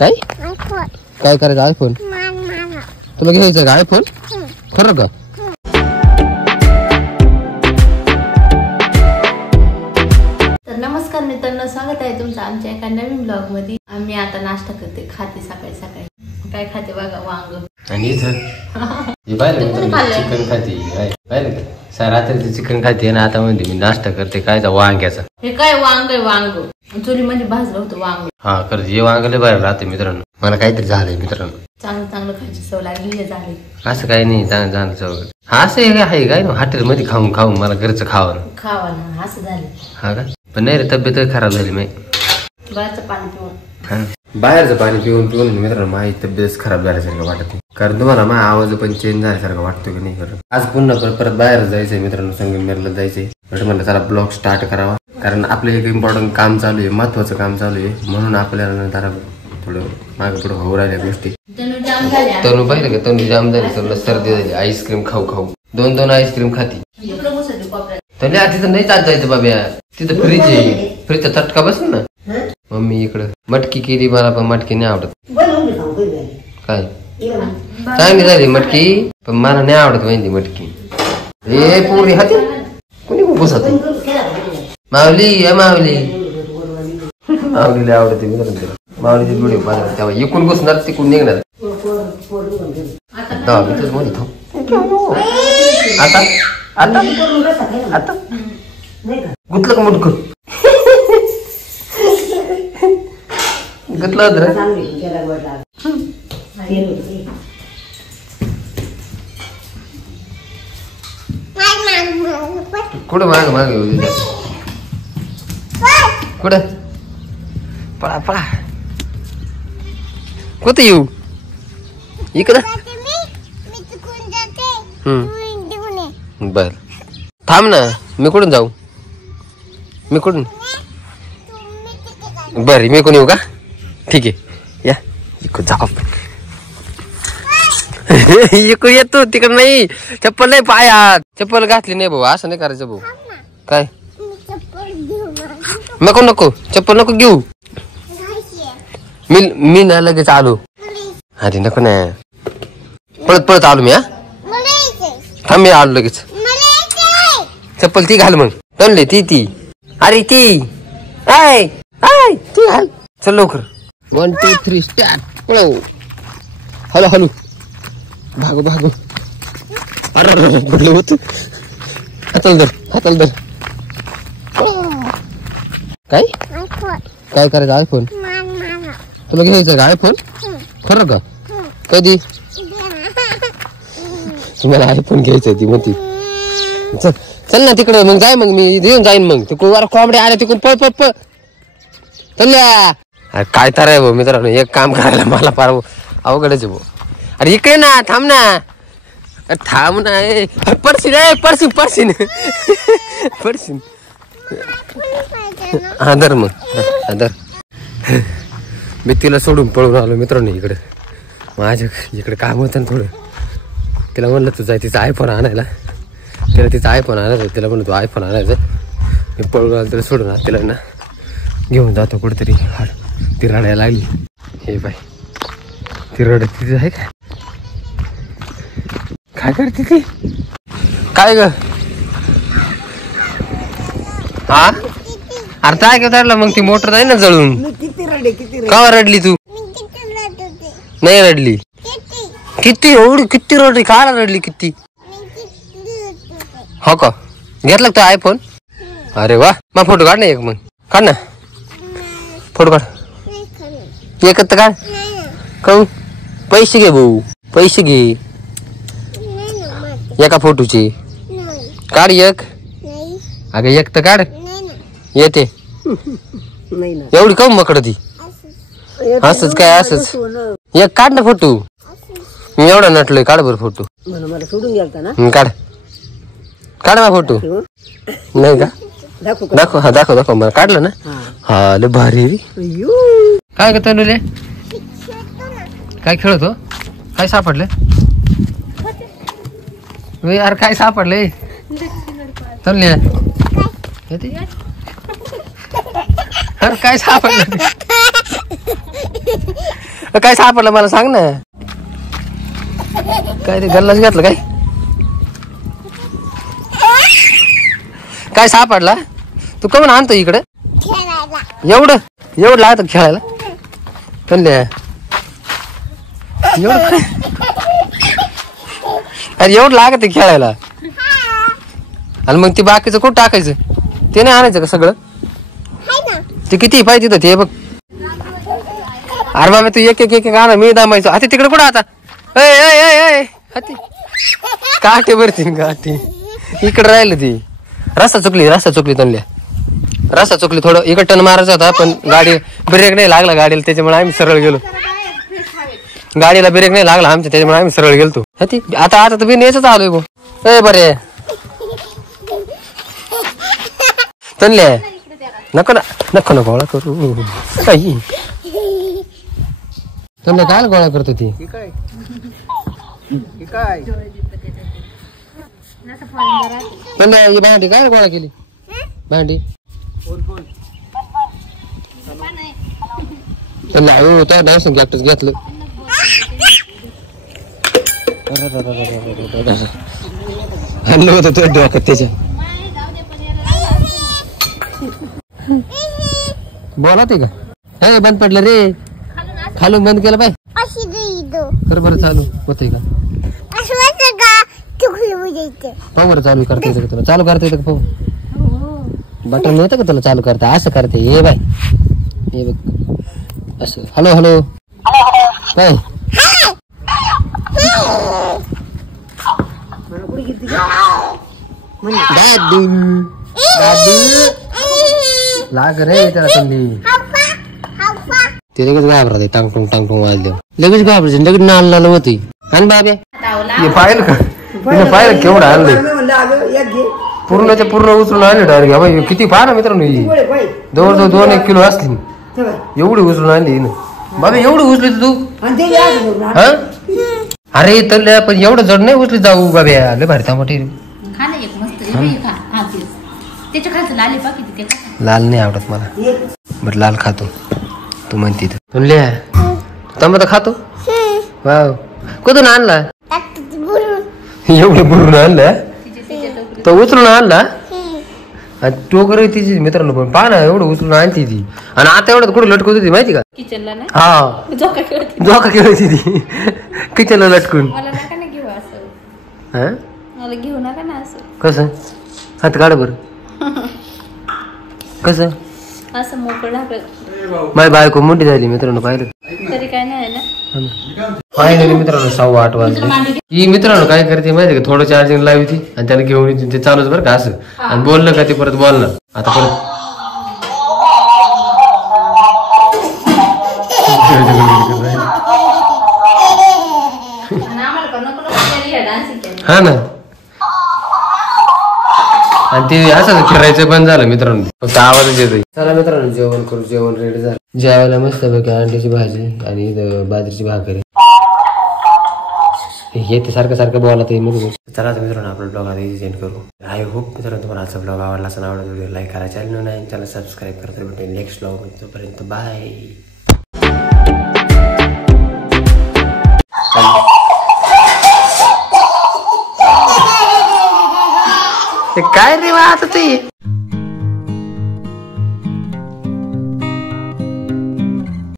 काय काय करायचं आयफोन तुला घ्यायचं का आयफोन खरं का तर नमस्कार मित्रांनो स्वागत आहे तुमचं आमच्या एका नवीन ब्लॉग मध्ये आम्ही आता नाश्ता करते खाते सकाळी सकाळी काय खाते बघा वांग आणि इथं चिकन खाते पाहिलं का रात्री चिकन खाते आणि आता म्हणते मी नाश्ता करते काय वांग्याचा हे काय वांग आहे वांग चुली म्हणजे भाजलं होतं वांग हा कर जे वांगले बाहेर राहते मित्रांनो मला काहीतरी झालंय मित्रांनो चांगलं चांगलं खायची सवय लागली झाली असं काही नाही चांगलं झालं सवय हा असं आहे काय ना हॉटेल मध्ये खाऊन खाऊन मला घरचं खावं ना असं झालं हा का पण नाही रे तब्येत खराब झाली मी बाहेरचं पाणी पिऊन बाहेरचं पाणी पिऊन पिऊन मित्रांनो माझी तब्येत खराब झाल्यासारखं वाटत नाही कारण तुम्हाला माझा आवाज पण चेंज झाल्यासारखं वाटतो की नाही खरं आज पुन्हा परत बाहेर जायचंय मित्रांनो संगमनेरला जायचंय म्हटलं चला ब्लॉग स्टार्ट करावा कारण आपलं एक इम्पॉर्टंट काम चालू आहे महत्वाचं काम चालू आहे म्हणून आपल्याला जरा थोडं मागे पुढे होऊ राहिल्या गोष्टी तनु पाहिलं का तनु जाम झाली तनुला सर्दी झाली आईस्क्रीम खाऊ खाऊ दोन आईस्क्रीम खाती तनु तिथं नाही जात जायचं बाब्या तिथं फ्रीज आहे फ्रीजचा चटका बस ना मम्मी इकडं मटकी केली मला पण मटकी नाही आवडत काय चांगली झाली मटकी पण मला नाही आवडत माहिती मटकी ए पोरी हाती कोणी खूप बसत मावली मावली मावलीला आवडते मित्रांनो मावलीची व्हिडिओ पाहणार तेव्हा इकून बसणार तिकून निघणार आता आता आता गुतलं का मुटकं गुतलं होतं कुठं माग माग कुठं पळा पळा कुठं येऊ इकडं बर थांब ना मी कुठून जाऊ मी कुठून बर मी कोण येऊ का ठीक आहे या इकडं जाऊ इकडे येतो तिकडं नाही चप्पल नाही पायात चप्पल घातली नाही भाऊ असं नाही करायचं भाऊ काय नको नको चप्पल नको घेऊ मी ना लगेच आलो अरे नको ना पळत पळत आलो मी हा मी आलो लगेच चप्पल ती घाल मग तणले ती अरे ती आय आय ती घाल चल लवकर 1 2 3 स्टार्ट पळव हॅलो हॅलो भागो भागो अरे पडलं होत हाताल दर काय काय करायचं आयफोन तुला घ्यायचं का आयफोन खरं का कधी तुम्हाला आयफोन घ्यायचं ती म्हणती चल ना तिकडे मग जाय मग मी येऊन जाईन मग तिकडे कोंबड्या आल्या तिकडून पळ पळ पळ चल काय तर आहे भाऊ मित्रांनो एक काम करायला मला फार अवघडच आहे भाऊ अरे इकडे ना थांब ना पडशील हा दर मग दर मी तिला सोडून पळून आलो मित्रांनो इकडे माझ्या इकडे काम होतं ना थोडं तिला म्हणलं तू जाय तिचा आयफोन आणायला तिचा आयफोन आणायचं तिला म्हणलं तू आयफोन आणायचं मी पळून आलो तिला सोडून तिला ना घेऊन जातो कुठेतरी ती रडायला लागली हे बाई ती रडत तिथे आहे का काय करते ती काय ग हा अरे काय का मग ती मोटर आहे ना जळून का रडली तू नाही रडली किती एवढी किती रडली काय रडली किती हो का घेतला तो आयफोन अरे वा मग फोटो काढ ना एक मग काढ ना फोटो काढ एकच तर काढ काऊ पैसे घे भाऊ पैसे घे एका फोटोची काढ एक अगं एक तर काढ येते एवढी कम मकड ती असच काय असच एक काढ ना फोटो मी एवढा नटलोय काढ बर फोटो काढ काढ ना फोटो नाही का दाखव हा दाखव मला काढलं ना हा लय भारी रे काय करतो रे काय खेळतो काय सापडलं यार काय सापडले चल काय सापडलं काय सापडलं मला सांग ना. काय ते गल्लाच घातलं काय? काय सापडला? तू कमून आणतो इकडे? एवढं लागत खेळायला? एवढं अरे एवढं लागत खेळायला. आणि मग ती बाकीचं कुठं टाकायचं? ते नाही आणायचं का सगळं? ते किती पाहिजे तिथं ते बघ. अरे बाबा तू एक एक एक आणा, मी दामायचो. आता तिकडे कुठं आता? हाती काटे भरती काटे. इकडे राहिलं ती. रस्ता चुकली तनल्या. रस्ता चुकली थोडं इकडं टन मारायचा होता, पण गाडी ब्रेक नाही लागला गाडीला, त्याच्यामुळे आम्ही सरळ गेलो. गाडीला ब्रेक नाही लागला आमच्या, त्याच्यामुळे आम्ही सरळ गेलतो. आता तर मी यायच आलोय भाऊ. बरे तनल्या नको गोळा करू. काही तनल्या काय गोळा करतो ती? भांडी काय गोळा केली? भांडी घेतलं. आणलं होतं तो डोक्यात त्याच्या. बोला ते का? हे बंद पडलं रे. खालून बंद केलं पाय. बरं चालू होतंय का? पाहू बरं चालू करता येतं का तुला? चालू करता येतं का पाहू? बटन येतं का तुला चालू करता? असं करते हे बाय. हे बघ असं. हॅलो काय? लाग रे त्याला थंडी. ते लगेच घाबरते. टांगटुंग वाजले लगेच घाबरायचे. लगेच नाल होती. आणि बाब्या हे पाहिलं का? पाहिलं केवढं आणलंय? पूर्णच्या पूर्ण उचलून आणले डायरेक्ट. बाई किती पहा ना मित्रांनो, जवळजवळ 2-1 किलो असली. एवढी उचलून आणली बाबा. एवढी उचली तू? अरे तर पण एवढं जड नाही उचली जाऊ बाब्या. लय भारी टमाटे. लाल नाही आवडत मला. बरं लाल खातो तू म्हणते. टमाटा खातो? वाव. कुठून आणला? एवढं बुरून आणलं तो उचलून आणला. टोकर तिची मित्रांनो. पण पहा ना एवढं उचलून आणते ती. आणि आता एवढं कुठं लटकवत होती माहिती का? किचनला. हा झोका खेळायची ती किचनला लटकून. कसं हात काढ बर. कसं असं मोकळं? माझी बायको मोठी झाली मित्रांनो. पाहिलं तरी काय नाही ना. फायनली मित्रांनो 8:15 वाजले. ही मित्रांनो काय करते माहिती का? थोडं चार्जिंग लावली ती आणि त्याला घेऊन येते. ते चालूच बरं का असं. आणि बोललं का ते परत बोलणार. आता परत हा ना. आणि ते असं फिरायचं बंद झालं मित्रांनो. फक्त आवाजच येतोय. चला मित्रांनो जेवण करू. जेवण रेडी झालं. जेवायला मस्त पैकी अंड्याची भाजी आणि बाजरीची भाकरी. हे ते सारखं बोलत आहे. चला मित्रांनो आपला ब्लॉग आता सेंड करू. आय होप मित्रांनो तुम्हाला आजचा ब्लॉग आवडला असेल. आवडला व्हिडिओ लाईक करा. चॅनल नाही चॅनल सबस्क्राईब करता. भेटेल नेक्स्ट ब्लॉग. तोपर्यंत बाय. काय रे आता ते